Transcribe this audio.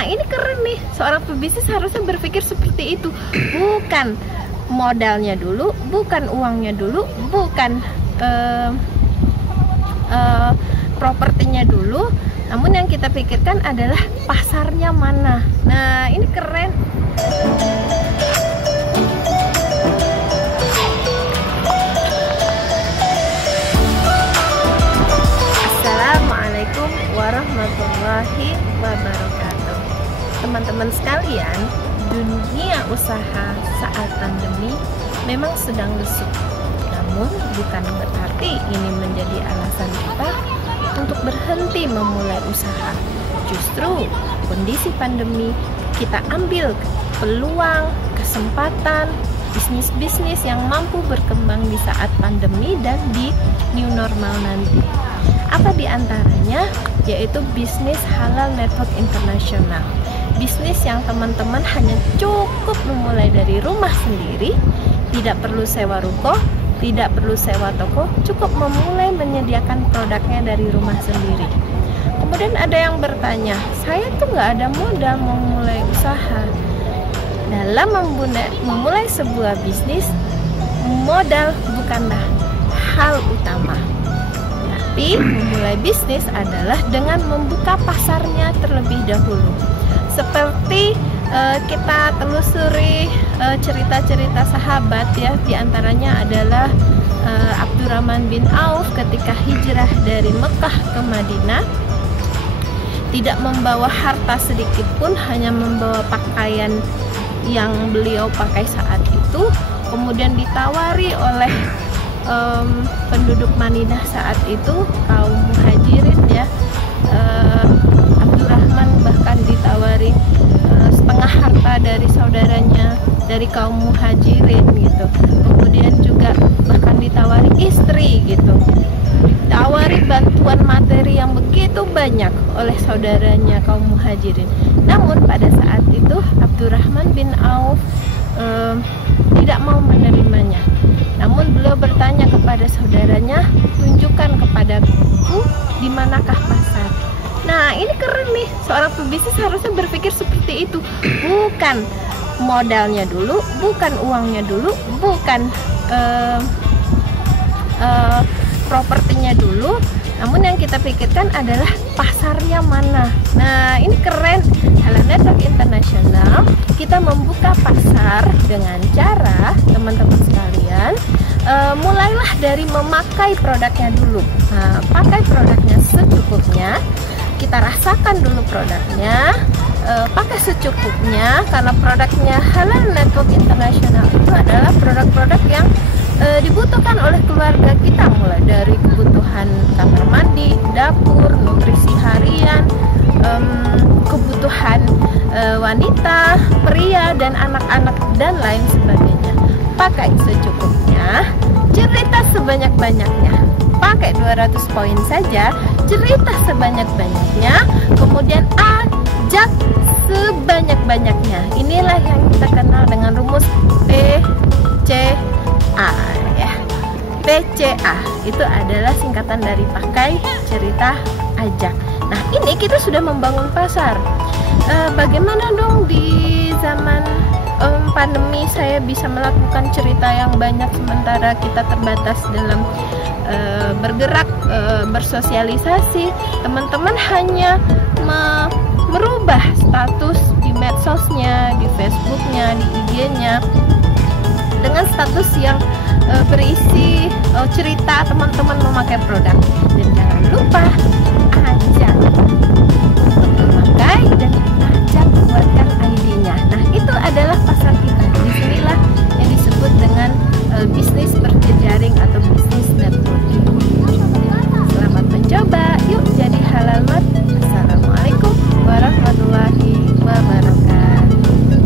Nah, ini keren nih, seorang pebisnis harusnya berpikir seperti itu. Bukan modalnya dulu, bukan uangnya dulu, bukan propertinya dulu, namun yang kita pikirkan adalah pasarnya mana. Nah, ini keren. Assalamualaikum warahmatullahi wabarakatuh. Teman-teman sekalian, dunia usaha saat pandemi memang sedang lesu. Namun bukan berarti ini menjadi alasan kita untuk berhenti memulai usaha. Justru kondisi pandemi kita ambil peluang, kesempatan, bisnis-bisnis yang mampu berkembang di saat pandemi dan di new normal nanti. Apa di antaranya? Yaitu bisnis halal network internasional. Bisnis yang teman-teman hanya cukup memulai dari rumah sendiri, tidak perlu sewa ruko, tidak perlu sewa toko, cukup memulai menyediakan produknya dari rumah sendiri. Kemudian ada yang bertanya, saya tuh nggak ada modal memulai usaha. Dalam memulai sebuah bisnis, modal bukanlah hal utama. Tapi memulai bisnis adalah dengan membuka pasarnya terlebih dahulu. Seperti kita telusuri cerita-cerita sahabat ya, diantaranya adalah Abdurrahman bin Auf ketika hijrah dari Mekah ke Madinah, tidak membawa harta sedikit pun, hanya membawa pakaian yang beliau pakai saat itu. Kemudian ditawari oleh penduduk Madinah saat itu, kaum muhajirin ya, Abdurrahman bahkan ditawari setengah harta dari saudaranya dari kaum muhajirin gitu. Kemudian juga bahkan ditawari istri gitu, ditawari bantuan materi yang begitu banyak oleh saudaranya kaum muhajirin. Namun pada saat itu Abdurrahman bin Auf tidak mau menerimanya. Namun beliau bertanya kepada saudaranya, tunjukkan kepadaku di manakah pasar. Nah, ini keren nih, seorang pebisnis harusnya berpikir seperti itu. Bukan modalnya dulu, bukan uangnya dulu, bukan propertinya dulu, namun yang kita pikirkan adalah pasarnya mana. Nah, ini keren. Halal Network Internasional, kita membuka pasar dengan cara, teman-teman sekalian, mulailah dari memakai produknya dulu. Nah, pakai produknya secukupnya, kita rasakan dulu produknya, pakai secukupnya, karena produknya Halal Network Internasional itu adalah produk-produk yang dibutuhkan oleh keluarga kita, mulai dari kebutuhan kamar mandi, dapur, nutrisi harian, kebutuhan wanita, pria, dan anak-anak, dan lain sebagainya. Pakai secukupnya, cerita sebanyak-banyaknya. Pakai 200 poin saja, cerita sebanyak-banyaknya, kemudian ajak sebanyak-banyaknya. Inilah yang kita kenal dengan rumus PCA ya. PCA itu adalah singkatan dari pakai, cerita, ajak. Nah, ini kita sudah membangun pasar. Bagaimana dong di zaman pandemi saya bisa melakukan cerita yang banyak sementara kita terbatas dalam bergerak, bersosialisasi? Teman-teman hanya merubah status di medsosnya, di Facebooknya, di IG-nya dengan status yang berisi cerita teman-teman memakai produk. Dan jangan lupa ajak untuk memakai dan ajak buatkan ID-nya. Nah, itu adalah pasar kita. Disinilah yang disebut dengan bisnis berjejaring atau bisnis networking. Selamat mencoba, yuk jadi halal mat. Assalamualaikum warahmatullahi wabarakatuh.